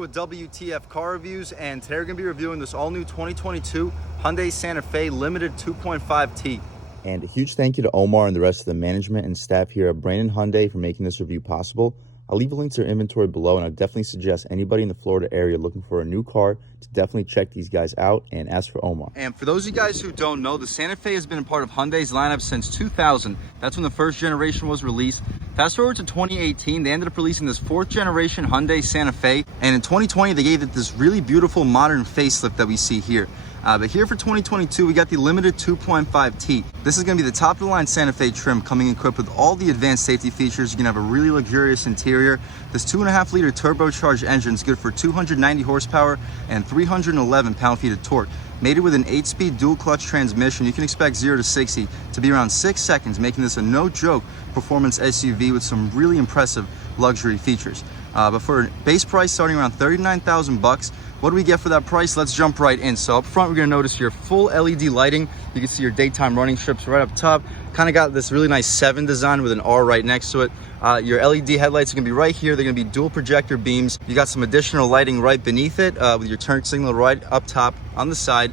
with W.T.F car reviews, and today we're going to be reviewing this all-new 2022 Hyundai Santa Fe Limited 2.5T. And a huge thank you to Omar and the rest of the management and staff here at Brandon Hyundai for making this review possible. I'll leave a link to their inventory below, and I definitely suggest anybody in the Florida area looking for a new car to definitely check these guys out and ask for Omar. And for those of you guys who don't know, the Santa Fe has been a part of Hyundai's lineup since 2000. That's when the first generation was released. Fast forward to 2018, they ended up releasing this fourth generation Hyundai Santa Fe. And in 2020, they gave it this really beautiful modern facelift that we see here. But here for 2022, we got the Limited 2.5T. This is going to be the top of the line Santa Fe trim, coming equipped with all the advanced safety features. You can have a really luxurious interior. This 2.5 liter turbocharged engine is good for 290 horsepower and 311 pound-feet of torque. Mated with an 8-speed dual clutch transmission, you can expect 0 to 60 to be around 6 seconds, making this a no-joke performance SUV with some really impressive luxury features. But for a base price starting around $39,000, what do we get for that price? Let's jump right in. So up front, we're gonna notice your full LED lighting. You can see your daytime running strips right up top. Kind of got this really nice 7 design with an R right next to it. Your LED headlights are gonna be right here. They're gonna be dual projector beams. You got some additional lighting right beneath it with your turn signal right up top on the side.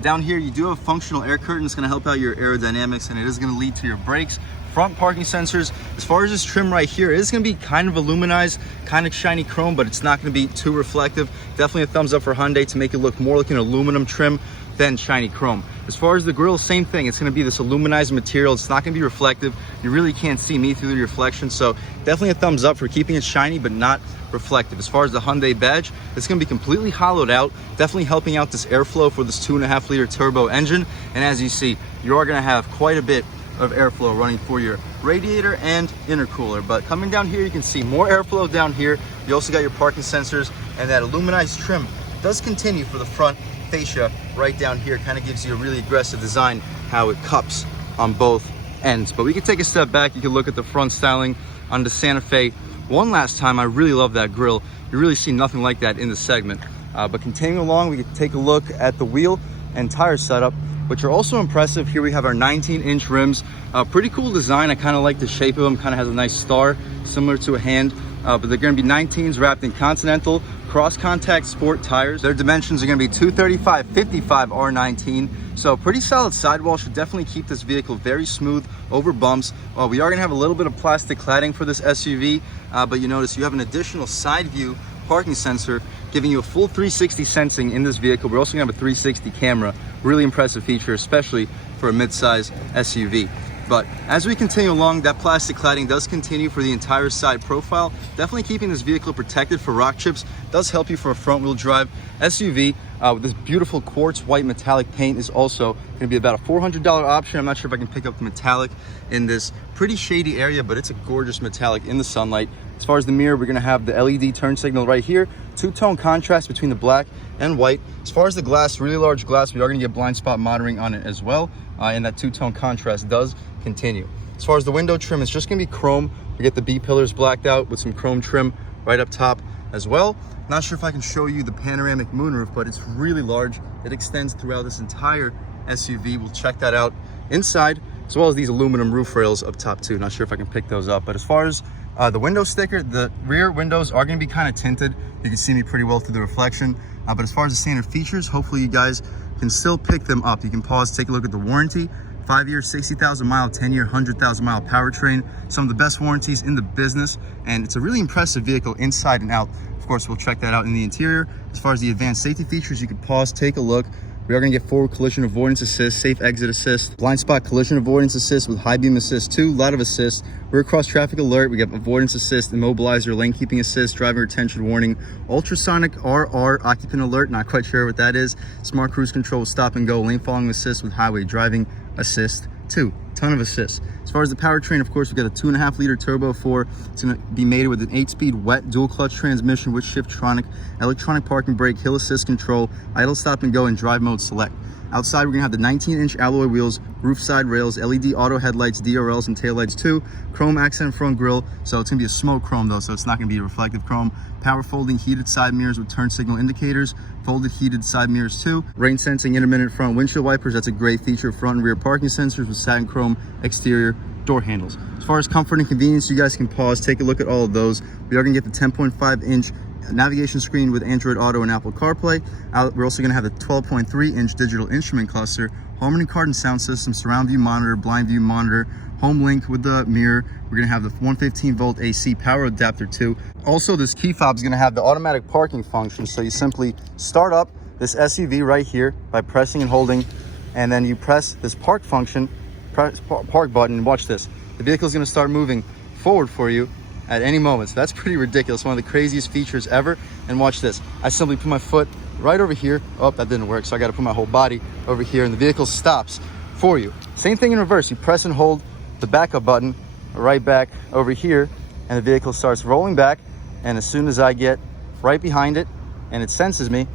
Down here, you do have a functional air curtain. It's gonna help out your aerodynamics, and it is gonna lead to your brakes. Front parking sensors. As far as this trim right here, it is going to be kind of aluminized, kind of shiny chrome, but it's not going to be too reflective. Definitely a thumbs up for Hyundai to make it look more like an aluminum trim than shiny chrome. As far as the grille, same thing. It's going to be this aluminized material. It's not going to be reflective. You really can't see me through the reflection, so definitely a thumbs up for keeping it shiny but not reflective. As far as the Hyundai badge, it's going to be completely hollowed out, definitely helping out this airflow for this 2.5 liter turbo engine. And as you see, you are going to have quite a bit of airflow running for your radiator and intercooler. But coming down here, you can see more airflow down here. You also got your parking sensors, and that aluminized trim does continue for the front fascia right down here. Kind of gives you a really aggressive design how it cups on both ends. But we can take a step back. You can look at the front styling on the Santa Fe one last time. I really love that grille. You really see nothing like that in the segment. But continuing along, we can take a look at the wheel and tire setup, which are also impressive. Here we have our 19-inch rims. Pretty cool design. I kind of like the shape of them. Kind of has a nice star, similar to a hand. But they're going to be 19s wrapped in Continental cross-contact sport tires. Their dimensions are going to be 235/55 R19. So pretty solid sidewall. Should definitely keep this vehicle very smooth over bumps. We are going to have a little bit of plastic cladding for this SUV, but you notice you have an additional side view parking sensor, giving you a full 360 sensing in this vehicle. We're also gonna have a 360 camera. Really impressive feature, especially for a mid-size SUV. But as we continue along, that plastic cladding does continue for the entire side profile. Definitely keeping this vehicle protected for rock chips. Does help you for a front-wheel drive SUV. With this beautiful quartz white metallic paint is also going to be about a $400 option. I'm not sure if I can pick up the metallic in this pretty shady area, but it's a gorgeous metallic in the sunlight. As far as the mirror, we're going to have the LED turn signal right here. Two-tone contrast between the black and white. As far as the glass, really large glass, we are going to get blind spot monitoring on it as well. And that two-tone contrast does continue. As far as the window trim, it's just going to be chrome. We get the B pillars blacked out with some chrome trim right up top as well. Not sure if I can show you the panoramic moonroof, but it's really large. It extends throughout this entire SUV. We'll check that out inside, as well as these aluminum roof rails up top too. Not sure if I can pick those up. But as far as the window sticker, the rear windows are going to be kind of tinted. You can see me pretty well through the reflection. But as far as the standard features, hopefully you guys can still pick them up. You can pause, take a look at the warranty. 5-year, 60,000 mile, 10-year, 100,000 mile powertrain. Some of the best warranties in the business, and it's a really impressive vehicle inside and out. Of course, we'll check that out in the interior. As far as the advanced safety features, you can pause, take a look. We are going to get forward collision avoidance assist, safe exit assist, blind spot collision avoidance assist with high beam assist too, a lot of assist, rear cross traffic alert, we got avoidance assist, immobilizer, lane keeping assist, driver attention warning, ultrasonic RR occupant alert, not quite sure what that is, smart cruise control, stop and go, lane following assist with highway driving assist too. Ton of assists. As far as the powertrain, of course, we've got a 2.5 liter turbo 4. It's going to be mated with an 8-speed wet dual clutch transmission with Shiftronic, electronic parking brake, hill assist control, idle stop and go, and drive mode select. Outside, we're going to have the 19-inch alloy wheels, roof side rails, LED auto headlights, DRLs, and taillights too, chrome accent front grille. So it's going to be a smoke chrome though, so it's not going to be a reflective chrome. Power folding heated side mirrors with turn signal indicators, folded heated side mirrors too, rain sensing intermittent front windshield wipers. That's a great feature. Front and rear parking sensors with satin chrome exterior door handles. As far as comfort and convenience, you guys can pause, take a look at all of those. We are going to get the 10.5-inch navigation screen with Android Auto and Apple CarPlay. We're also going to have the 12.3-inch digital instrument cluster, Harman Kardon sound system, surround view monitor, blind view monitor, home link with the mirror. We're going to have the 115-volt AC power adapter too. Also, this key fob is going to have the automatic parking function. So you simply start up this SUV right here by pressing and holding, and then you press this park function, press park button, and watch this. The vehicle is going to start moving forward for you at any moment. So that's pretty ridiculous. One of the craziest features ever. And watch this. I simply put my foot right over here. Oh, that didn't work. So I got to put my whole body over here, and the vehicle stops for you. Same thing in reverse. You press and hold the backup button right back over here, and the vehicle starts rolling back. And as soon as I get right behind it and it senses me,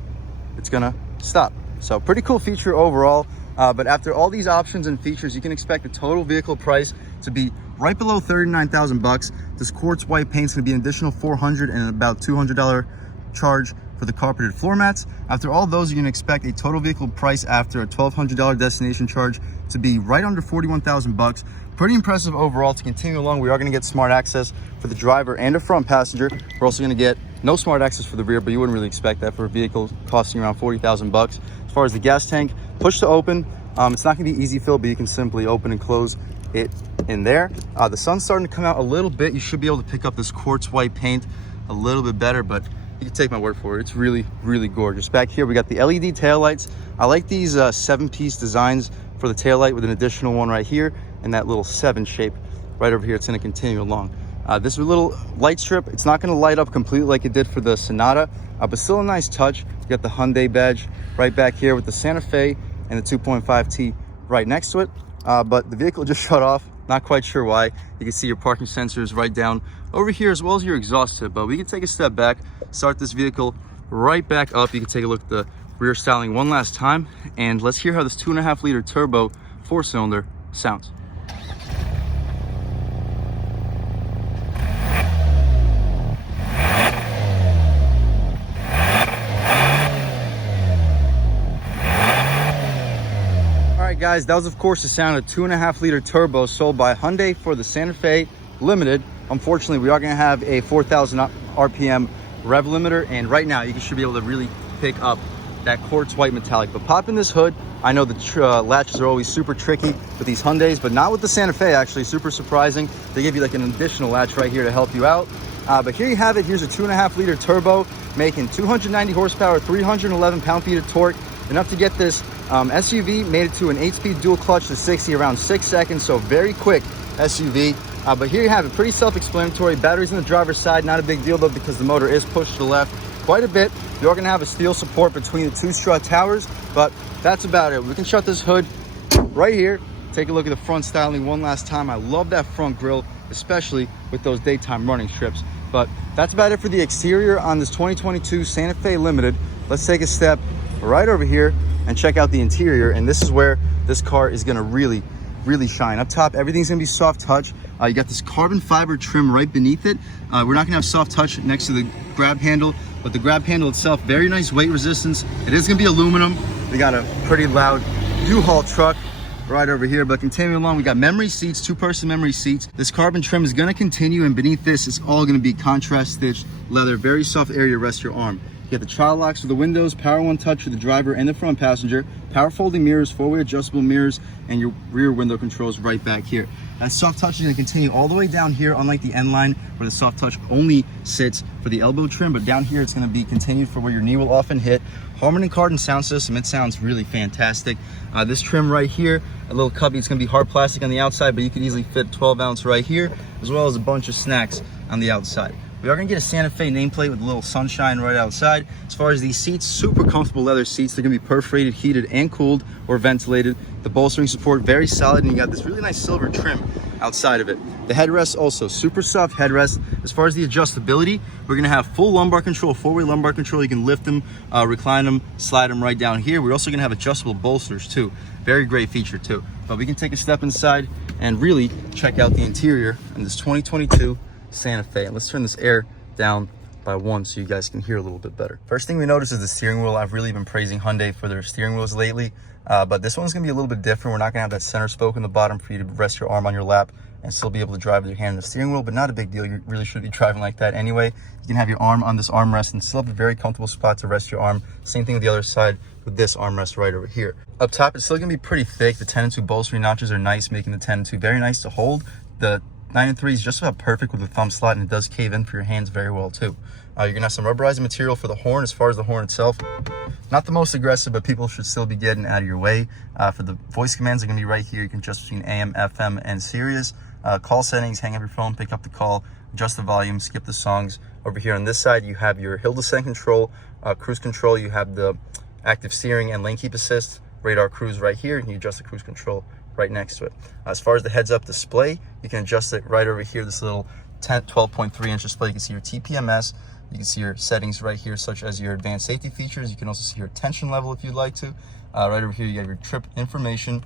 it's gonna stop. So pretty cool feature overall. But after all these options and features, you can expect the total vehicle price to be right below 39,000 bucks. This quartz white paint is gonna be an additional $400 and about $200 charge for the carpeted floor mats. After all those, you can expect a total vehicle price after a $1,200 destination charge to be right under 41,000 bucks. Pretty impressive overall. To continue along, we are going to get smart access for the driver and a front passenger. We're also going to get no smart access for the rear, but you wouldn't really expect that for a vehicle costing around 40,000 bucks. As far as the gas tank, push to open. It's not going to be easy fill, but you can simply open and close it in there. The sun's starting to come out a little bit. You should be able to pick up this quartz white paint a little bit better, but you can take my word for it. It's really, really gorgeous. Back here, we got the LED taillights. I like these 7-piece designs for the taillight with an additional one right here and that little 7 shape right over here. It's going to continue along. This little light strip, it's not going to light up completely like it did for the Sonata, but still a nice touch. You got the Hyundai badge right back here with the Santa Fe and the 2.5T right next to it. But the vehicle just shut off. Not quite sure why. You can see your parking sensors right down over here, as well as your exhaust tip. But we can take a step back, start this vehicle right back up. You can take a look at the rear styling one last time, and let's hear how this 2.5-liter turbo 4-cylinder sounds. Guys, that was of course the sound of 2.5-liter turbo sold by Hyundai for the Santa Fe Limited. Unfortunately, we are going to have a 4,000 RPM rev limiter, and right now you should be able to really pick up that quartz white metallic. But pop in this hood. I know the latches are always super tricky with these Hyundais, but not with the Santa Fe. Actually, super surprising. They give you like an additional latch right here to help you out. But here you have it. Here's a 2.5-liter turbo making 290 horsepower, 311 pound-feet of torque. Enough to get this SUV made it to an 8-speed dual clutch to 60 around 6 seconds, so very quick SUV. But here you have it, pretty self-explanatory. Batteries on the driver's side, not a big deal though, because the motor is pushed to the left quite a bit. You're going to have a steel support between the 2 strut towers, but that's about it. We can shut this hood right here. Take a look at the front styling one last time. I love that front grille, especially with those daytime running strips. But that's about it for the exterior on this 2022 Santa Fe Limited. Let's take a step right over here and check out the interior, and this is where this car is going to really shine. Up top, everything's going to be soft touch. You got this carbon fiber trim right beneath it. We're not going to have soft touch next to the grab handle, but the grab handle itself, very nice weight resistance. It is going to be aluminum. We got a pretty loud U-Haul truck right over here, but continuing along, we got memory seats, 2-person memory seats. This carbon trim is going to continue, and beneath this is all going to be contrast stitched leather, very soft area to rest your arm. You got the child locks for the windows, power one touch for the driver and the front passenger, power folding mirrors, 4-way adjustable mirrors, and your rear window controls right back here. That soft touch is going to continue all the way down here, unlike the N line where the soft touch only sits for the elbow trim, but down here it's going to be continued for where your knee will often hit. Harman Kardon sound system, it sounds really fantastic. This trim right here, a little cubby, it's going to be hard plastic on the outside, but you could easily fit 12-ounce right here, as well as a bunch of snacks on the outside. We are going to get a Santa Fe nameplate with a little sunshine right outside. As far as these seats, super comfortable leather seats. They're going to be perforated, heated, and cooled or ventilated. The bolstering support, very solid, and you got this really nice silver trim outside of it. The headrest also, super soft headrest. As far as the adjustability, we're going to have full lumbar control, 4-way lumbar control. You can lift them, recline them, slide them right down here. We're also going to have adjustable bolsters too. Very great feature too. But we can take a step inside and really check out the interior in this 2022 Santa Fe. And let's turn this air down by 1 so you guys can hear a little bit better. First thing we notice is the steering wheel. I've really been praising Hyundai for their steering wheels lately, but this one's gonna be a little bit different. We're not gonna have that center spoke in the bottom for you to rest your arm on your lap and still be able to drive with your hand on the steering wheel, but not a big deal. You really should be driving like that anyway. You can have your arm on this armrest and still have a very comfortable spot to rest your arm. Same thing with the other side with this armrest right over here. Up top, it's still gonna be pretty thick. The 10 and 2 bolstering notches are nice, making the 10 and 2 very nice to hold. The 9 and 3 is just about perfect with the thumb slot, and it does cave in for your hands very well too. You're gonna have some rubberizing material for the horn. As far as the horn itself, not the most aggressive, but people should still be getting out of your way. For the voice commands, are gonna be right here. You can adjust between AM, FM, and Sirius. Call settings, hang up your phone, pick up the call, adjust the volume, skip the songs. Over here on this side, you have your hill descent control, cruise control. You have the active steering and lane keep assist, radar cruise right here, and you adjust the cruise control right next to it. As far as the heads-up display, you can adjust it right over here. This little 12.3-inch display. You can see your TPMS. You can see your settings right here, such as your advanced safety features. You can also see your attention level if you'd like to. Right over here, you have your trip information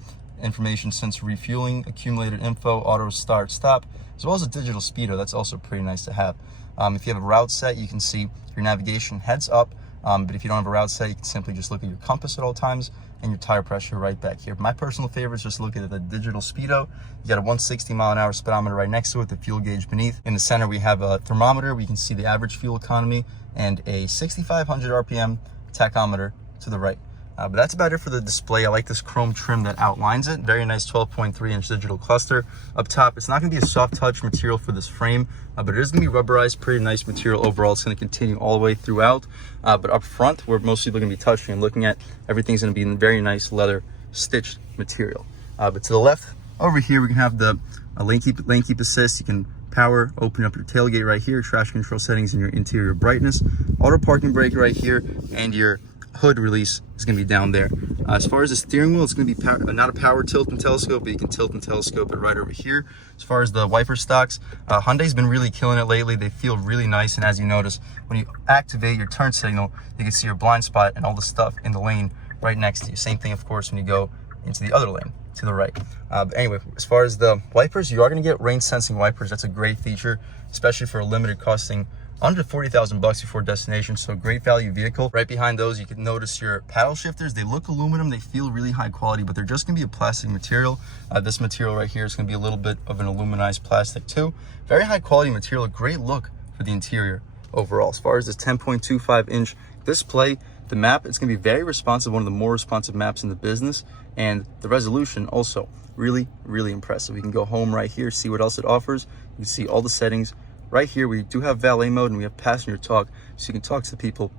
since refueling, accumulated info, auto start stop, as well as a digital speedo. That's also pretty nice to have. If you have a route set, you can see your navigation heads up. But if you don't have a route set, you can simply just look at your compass at all times and your tire pressure right back here. My personal favorite is just look at the digital speedo. You got a 160-mile-an-hour speedometer right next to it, the fuel gauge beneath. In the center, we have a thermometer. We can see the average fuel economy and a 6,500 RPM tachometer to the right. But that's about it for the display. I like this chrome trim that outlines it. Very nice 12.3-inch digital cluster. Up top, it's not going to be a soft touch material for this frame, but it is going to be rubberized, pretty nice material overall. It's going to continue all the way throughout. But up front, where most people are going to be touching and looking at, everything's going to be in very nice leather stitched material. But to the left, over here, we can have the lane keep assist. You can power, open up your tailgate right here, traction control settings, and your interior brightness. Auto parking brake right here, and your hood release is going to be down there. As far as the steering wheel, it's going to be not a power tilt and telescope, but you can tilt and telescope it right over here. As far as the wiper stocks, Hyundai's been really killing it lately. They feel really nice, and as you notice, when you activate your turn signal, you can see your blind spot and all the stuff in the lane right next to you. Same thing, of course, when you go into the other lane to the right. But anyway, as far as the wipers, you are going to get rain sensing wipers. That's a great feature, especially for a limited costing under 40,000 bucks before destination. So great value vehicle. Right behind those, you can notice your paddle shifters. They look aluminum, they feel really high quality, but they're just gonna be a plastic material. This material right here is gonna be a little bit of an aluminized plastic too. Very high quality material, a great look for the interior overall. As far as this 10.25-inch display, the map, it's gonna be very responsive, one of the more responsive maps in the business, and the resolution also really, really impressive. We can go home right here, see what else it offers. You can see all the settings. Right here, we do have valet mode and we have passenger talk, so you can talk to the people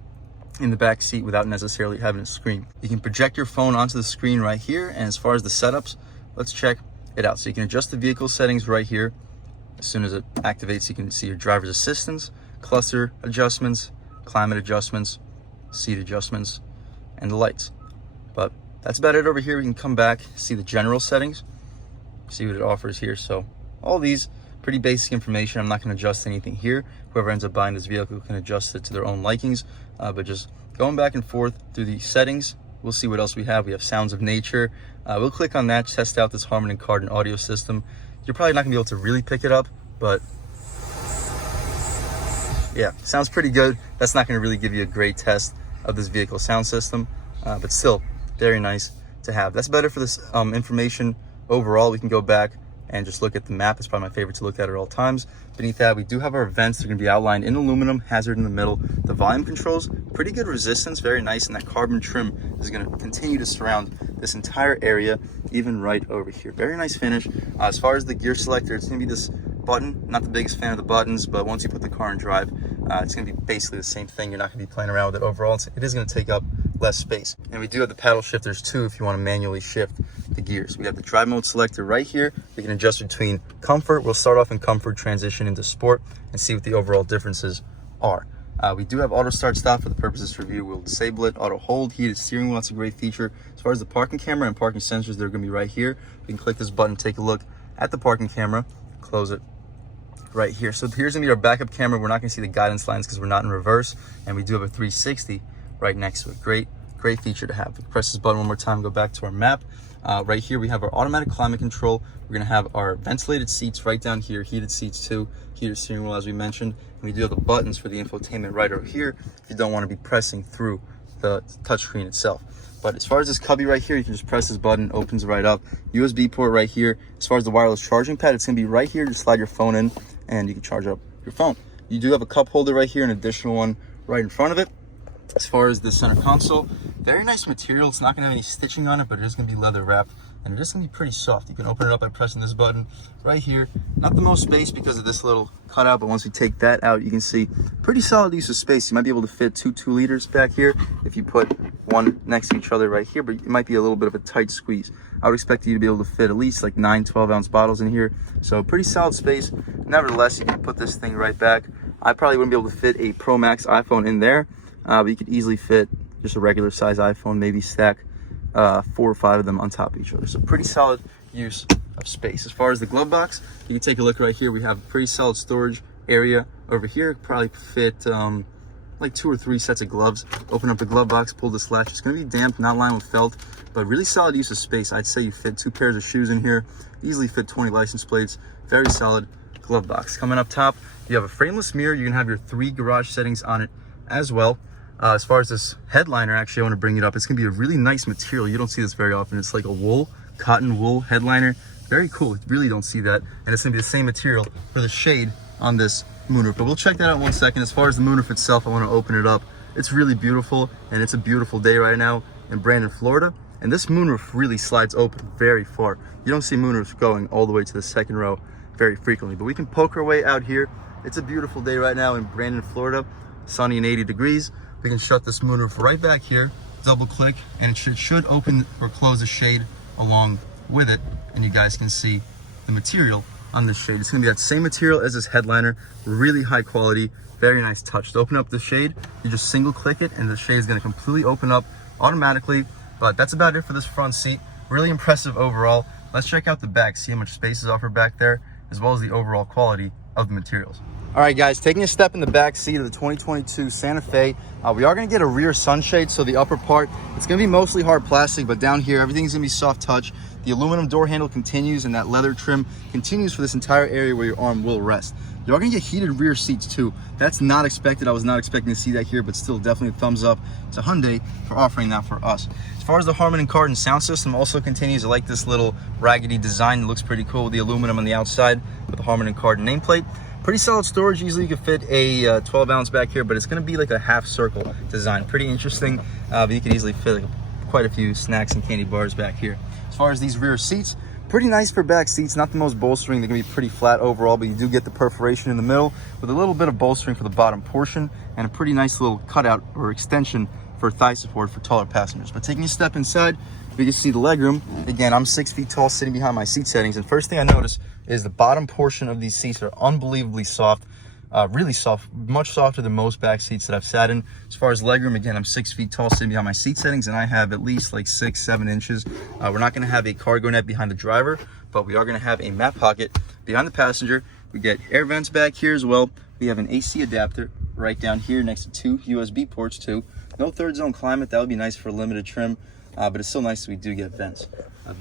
in the back seat without necessarily having to scream. You can project your phone onto the screen right here, and as far as the setups, let's check it out. So you can adjust the vehicle settings right here. As soon as it activates, you can see your driver's assistance, cluster adjustments, climate adjustments, seat adjustments, and the lights. But that's about it over here. We can come back, see the general settings, see what it offers here. So all these pretty basic information. I'm not going to adjust anything here. Whoever ends up buying this vehicle can adjust it to their own likings, but just going back and forth through the settings, we'll see what else we have. We have sounds of nature. We'll click on that, test out this Harman Kardon audio system. You're probably not gonna be able to really pick it up, but yeah, sounds pretty good. That's not gonna really give you a great test of this vehicle sound system, but still very nice to have. That's better for this information overall. We can go back and just look at the map. It's probably my favorite to look at all times. Beneath that, we do have our vents. They're gonna be outlined in aluminum, hazard in the middle. The volume controls, pretty good resistance, very nice, and that carbon trim is gonna continue to surround this entire area, even right over here. Very nice finish. As far as the gear selector, it's gonna be this button. Not the biggest fan of the buttons, but once you put the car in drive, it's gonna be basically the same thing. You're not gonna be playing around with it overall. It is gonna take up less space. And we do have the paddle shifters too if you wanna manually shift the gears. We have the drive mode selector right here. We can adjust between comfort. We'll start off in comfort, transition into sport, and see what the overall differences are. We do have auto start stop for the purposes of review. We'll disable it. Auto hold, heated steering wheel, that's a great feature. As far as the parking camera and parking sensors, they're gonna be right here. We can click this button, take a look at the parking camera, close it right here. So here's gonna be our backup camera. We're not gonna see the guidance lines because we're not in reverse, and we do have a 360 right next to it. Great feature to have. We can press this button one more time, go back to our map. Right here we have our automatic climate control. We're gonna have our ventilated seats right down here, heated seats too, heated steering wheel as we mentioned. And we do have the buttons for the infotainment right over here if you don't want to be pressing through the touchscreen itself. But as far as this cubby right here, you can just press this button, opens right up. USB port right here. As far as the wireless charging pad, it's gonna be right here. Just slide your phone in and you can charge up your phone. You do have a cup holder right here, an additional one right in front of it. As far as the center console, very nice material. It's not gonna have any stitching on it, but it is gonna be leather wrapped and it is gonna be pretty soft. You can open it up by pressing this button right here. Not the most space because of this little cutout, but once we take that out, you can see pretty solid use of space. You might be able to fit two 2-liters back here if you put one next to each other right here, but it might be a little bit of a tight squeeze. I would expect you to be able to fit at least like 9 12-ounce bottles in here, so pretty solid space. Nevertheless, you can put this thing right back. I probably wouldn't be able to fit a Pro Max iPhone in there, but you could easily fit just a regular size iPhone, maybe stack 4 or 5 of them on top of each other. So pretty solid use of space. As far as the glove box, you can take a look right here. We have a pretty solid storage area over here. Probably fit like 2 or 3 sets of gloves. Open up the glove box, pull this latch. It's going to be damp, not lined with felt, but really solid use of space. I'd say you fit 2 pairs of shoes in here, easily fit 20 license plates. Very solid glove box. Coming up top, you have a frameless mirror. You can have your 3 garage settings on it as well. As far as this headliner, actually, I want to bring it up. It's going to be a really nice material. You don't see this very often. It's like a cotton wool headliner. Very cool. You really don't see that. And it's going to be the same material for the shade on this moonroof. But we'll check that out in 1 second. As far as the moonroof itself, I want to open it up. It's really beautiful, and it's a beautiful day right now in Brandon, Florida. And this moonroof really slides open very far. You don't see moonroofs going all the way to the second row very frequently. But we can poke our way out here. It's a beautiful day right now in Brandon, Florida. Sunny and 80 degrees. We can shut this moonroof right back here, double click, and it should open or close the shade along with it. And you guys can see the material on this shade. It's gonna be that same material as this headliner, really high quality, very nice touch. To open up the shade, you just single click it and the shade is gonna completely open up automatically. But that's about it for this front seat. Really impressive overall. Let's check out the back, see how much space is offered back there, as well as the overall quality of the materials. All right, guys, taking a step in the back seat of the 2022 Santa Fe, we are going to get a rear sunshade. So the upper part, it's going to be mostly hard plastic, but down here, everything's going to be soft touch. The aluminum door handle continues, and that leather trim continues for this entire area where your arm will rest. You are going to get heated rear seats too. That's not expected. I was not expecting to see that here, but still definitely a thumbs up to Hyundai for offering that for us. As far as the Harman & Kardon sound system also continues. I like this little raggedy design. It looks pretty cool with the aluminum on the outside with the Harman & Kardon nameplate. Pretty solid storage. Easily you could fit a 12-ounce back here, but it's going to be like a half circle design. Pretty interesting, but you could easily fit like quite a few snacks and candy bars back here. As far as these rear seats, pretty nice for back seats. Not the most bolstering. They're going to be pretty flat overall, but you do get the perforation in the middle with a little bit of bolstering for the bottom portion and a pretty nice little cutout or extension for thigh support for taller passengers. But taking a step inside, we can see the legroom. Again, I'm 6 feet tall sitting behind my seat settings, and first thing I notice is the bottom portion of these seats are unbelievably soft, really soft, much softer than most back seats that I've sat in. As far as legroom, again, I'm 6 feet tall sitting behind my seat settings, and I have at least like 6-7 inches. We're not going to have a cargo net behind the driver, but we are going to have a mat pocket behind the passenger. We get air vents back here as well. We have an AC adapter right down here next to 2 USB ports too. No third zone climate. That would be nice for limited trim, but it's still nice that we do get vents.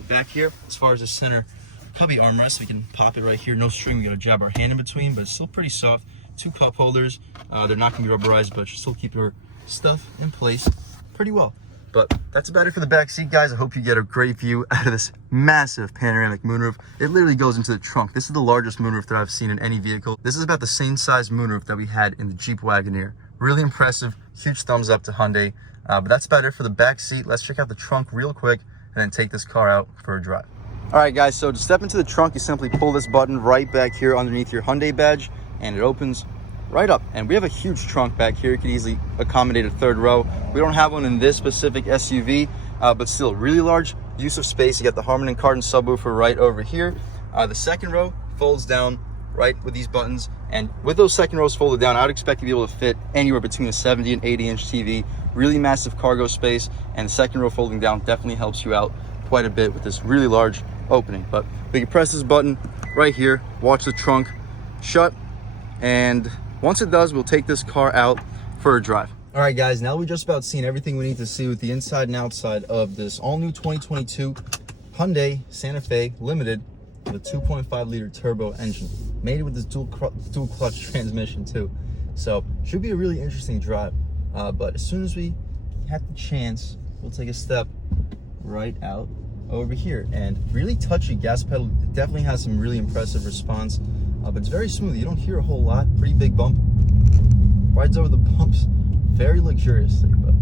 Back here, as far as the center cubby armrest, we can pop it right here. No string. We got to jab our hand in between, but it's still pretty soft. 2 cup holders. They're not going to be rubberized, but you still keep your stuff in place pretty well. But that's about it for the back seat, guys. I hope you get a great view out of this massive panoramic moonroof. It literally goes into the trunk. This is the largest moonroof that I've seen in any vehicle. This is about the same size moonroof that we had in the Jeep Wagoneer. Really impressive. Huge thumbs up to Hyundai. But that's about it for the back seat. Let's check out the trunk real quick and then take this car out for a drive. All right, guys, so to step into the trunk, you simply pull this button right back here underneath your Hyundai badge, and it opens right up. And we have a huge trunk back here. You can easily accommodate a third row. We don't have one in this specific SUV, but still really large use of space. You got the Harman & Kardon subwoofer right over here. The second row folds down right with these buttons, and with those second rows folded down, I would expect to be able to fit anywhere between a 70 and 80 inch TV. Really massive cargo space, and the second row folding down definitely helps you out quite a bit with this really large opening. But we can press this button right here, watch the trunk shut, and once it does, we'll take this car out for a drive. All right, guys, now we've just about seen everything we need to see with the inside and outside of this all-new 2022 Hyundai Santa Fe Limited with a 2.5 liter turbo engine, made with this dual clutch transmission too. So should be a really interesting drive. But as soon as we had the chance, we'll take a step right out over here. And really touchy gas pedal. It definitely has some really impressive response, but it's very smooth. You don't hear a whole lot. Pretty big bump. Rides over the bumps very luxuriously, but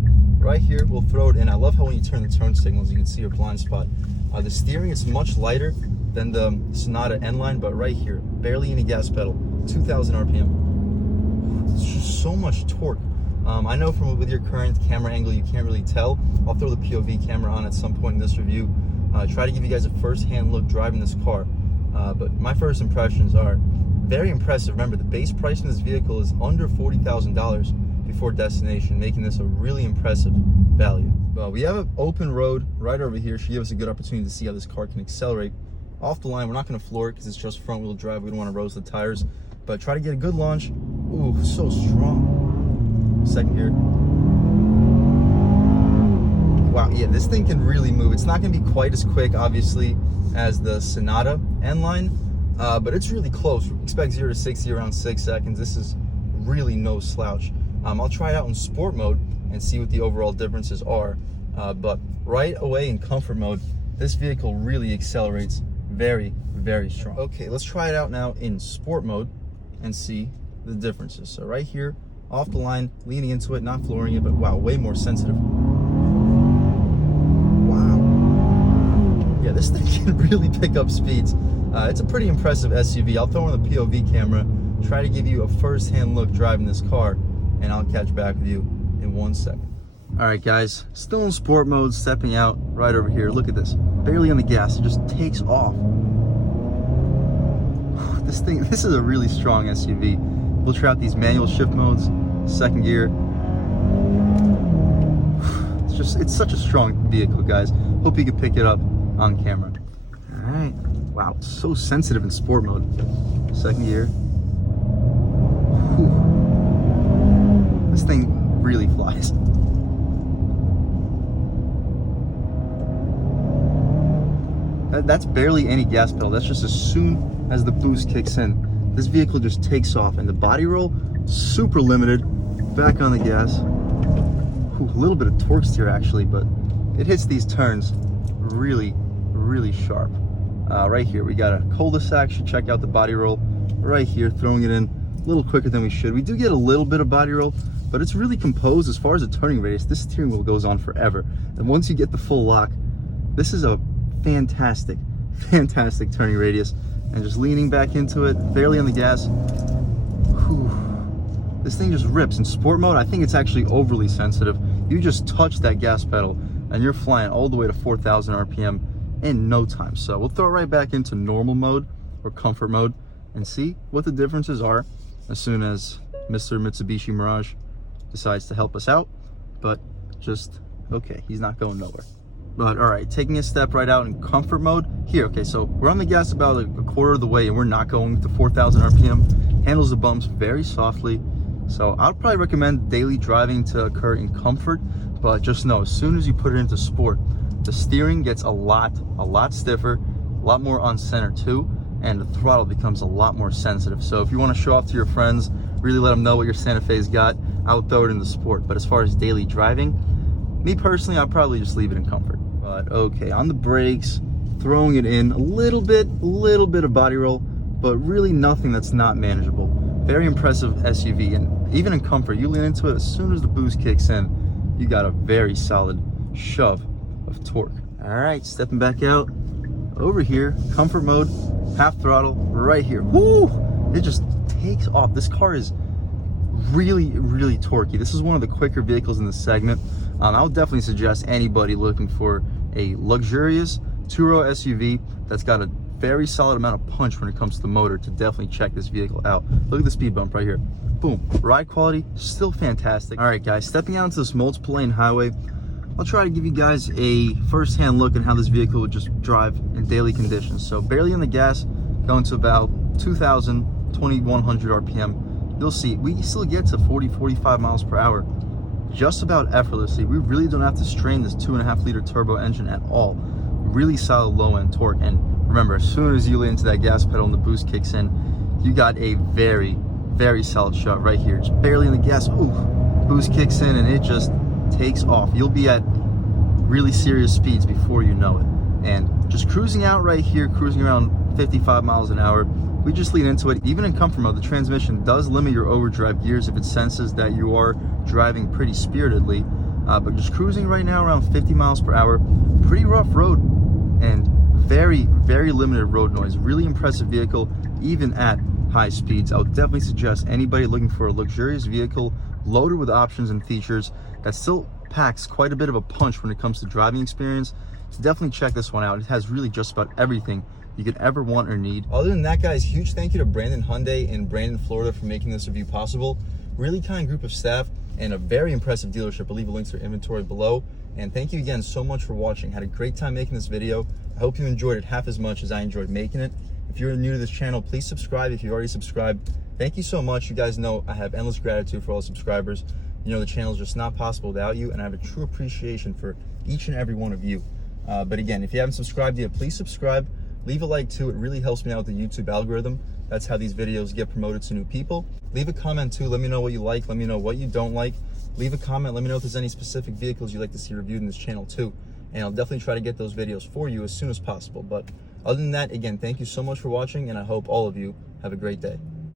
right here, we'll throw it in. I love how when you turn the turn signals, you can see your blind spot. The steering is much lighter than the Sonata N-Line, but right here, barely any gas pedal, 2,000 RPM. It's just so much torque. I know with your current camera angle, you can't really tell. I'll throw the POV camera on at some point in this review. Try to give you guys a first-hand look driving this car. But my first impressions are very impressive. Remember, the base price in this vehicle is under $40,000 before destination, making this a really impressive value. We have an open road right over here. Should give us a good opportunity to see how this car can accelerate off the line. We're not going to floor it because it's just front-wheel drive. We don't want to roast the tires, but try to get a good launch. Ooh, so strong. Second gear. Wow, yeah, this thing can really move. It's not going to be quite as quick, obviously, as the Sonata N-Line, but it's really close. Expect 0 to 60 around 6 seconds. This is really no slouch. I'll try it out in sport mode and see what the overall differences are. But right away in comfort mode, this vehicle really accelerates very, very strong. Okay, let's try it out now in sport mode and see the differences. So right here, off the line, leaning into it, not flooring it, but wow, way more sensitive. Wow. Yeah, this thing can really pick up speeds. It's a pretty impressive SUV. I'll throw in the POV camera, try to give you a first-hand look driving this car, and I'll catch back with you in 1 second. All right, guys, still in sport mode, stepping out right over here. Look at this, barely on the gas, it just takes off. This is a really strong SUV. We'll try out these manual shift modes, second gear. It's such a strong vehicle, guys. Hope you can pick it up on camera. All right, wow, it's so sensitive in sport mode. Second gear. Whew. This thing really flies. That's barely any gas pedal. That's just as soon as the boost kicks in, this vehicle just takes off, and the body roll, super limited. Back on the gas. Ooh, a little bit of torque steer actually, but it hits these turns really, really sharp. Right here, we got a cul-de-sac. Should check out the body roll right here, throwing it in a little quicker than we should. We do get a little bit of body roll, but it's really composed. As far as the turning radius, this steering wheel goes on forever. And once you get the full lock, this is a fantastic turning radius. And just leaning back into it, barely on the gas. Whew. This thing just rips. In sport mode, I think it's actually overly sensitive. You just touch that gas pedal and you're flying all the way to 4,000 RPM in no time. So we'll throw it right back into normal mode or comfort mode and see what the differences are as soon as Mr. Mitsubishi Mirage decides to help us out. But just, okay, he's not going nowhere. But all right, taking a step right out in comfort mode here. Okay, so we're on the gas about a quarter of the way and we're not going to 4,000 RPM. Handles the bumps very softly. So I'd probably recommend daily driving to occur in comfort, but just know as soon as you put it into sport, the steering gets a lot stiffer, a lot more on center too, and the throttle becomes a lot more sensitive. So if you want to show off to your friends, really let them know what your Santa Fe's got, I would throw it into sport. But as far as daily driving, me personally, I'll probably just leave it in comfort. But okay, on the brakes, throwing it in, a little bit of body roll, but really nothing that's not manageable. Very impressive SUV, and even in comfort, you lean into it, as soon as the boost kicks in, you got a very solid shove of torque. All right, stepping back out over here, comfort mode, half throttle, right here. Woo! It just takes off. This car is really torquey. This is one of the quicker vehicles in the segment. I would definitely suggest anybody looking for a luxurious two-row SUV that's got a very solid amount of punch when it comes to the motor to definitely check this vehicle out. Look at the speed bump right here. Boom. Ride quality, still fantastic. All right, guys, stepping out into this multiple lane highway, I'll try to give you guys a first-hand look at how this vehicle would just drive in daily conditions. So barely on the gas, going to about 2,000, 2,100 RPM. You'll see, we still get to 40, 45 miles per hour just about effortlessly. We really don't have to strain this 2.5 liter turbo engine at all. Really solid low end torque. And remember, as soon as you lean into that gas pedal and the boost kicks in, you got a very solid shot right here. Just barely in the gas. Ooh, boost kicks in and it just takes off. You'll be at really serious speeds before you know it. And just cruising out right here, cruising around 55 miles an hour, we just lean into it. Even in comfort mode, the transmission does limit your overdrive gears if it senses that you are driving pretty spiritedly. But just cruising right now around 50 miles per hour, pretty rough road and very, very limited road noise. Really impressive vehicle, even at high speeds. I would definitely suggest anybody looking for a luxurious vehicle loaded with options and features that still packs quite a bit of a punch when it comes to driving experience, to definitely check this one out. It has really just about everything you could ever want or need. Other than that, guys, huge thank you to Brandon Hyundai in Brandon, Florida for making this review possible. Really kind group of staff and a very impressive dealership. I'll leave a link to their inventory below. And thank you again so much for watching. Had a great time making this video. I hope you enjoyed it half as much as I enjoyed making it. If you're new to this channel, please subscribe if you've already subscribed. Thank you so much. You guys know I have endless gratitude for all the subscribers. You know, the channel is just not possible without you, and I have a true appreciation for each and every one of you. But again, if you haven't subscribed yet, please subscribe. Leave a like too. It really helps me out with the YouTube algorithm. That's how these videos get promoted to new people. Leave a comment too. Let me know what you like. Let me know what you don't like. Leave a comment. Let me know if there's any specific vehicles you'd like to see reviewed in this channel too. And I'll definitely try to get those videos for you as soon as possible. But other than that, again, thank you so much for watching, and I hope all of you have a great day.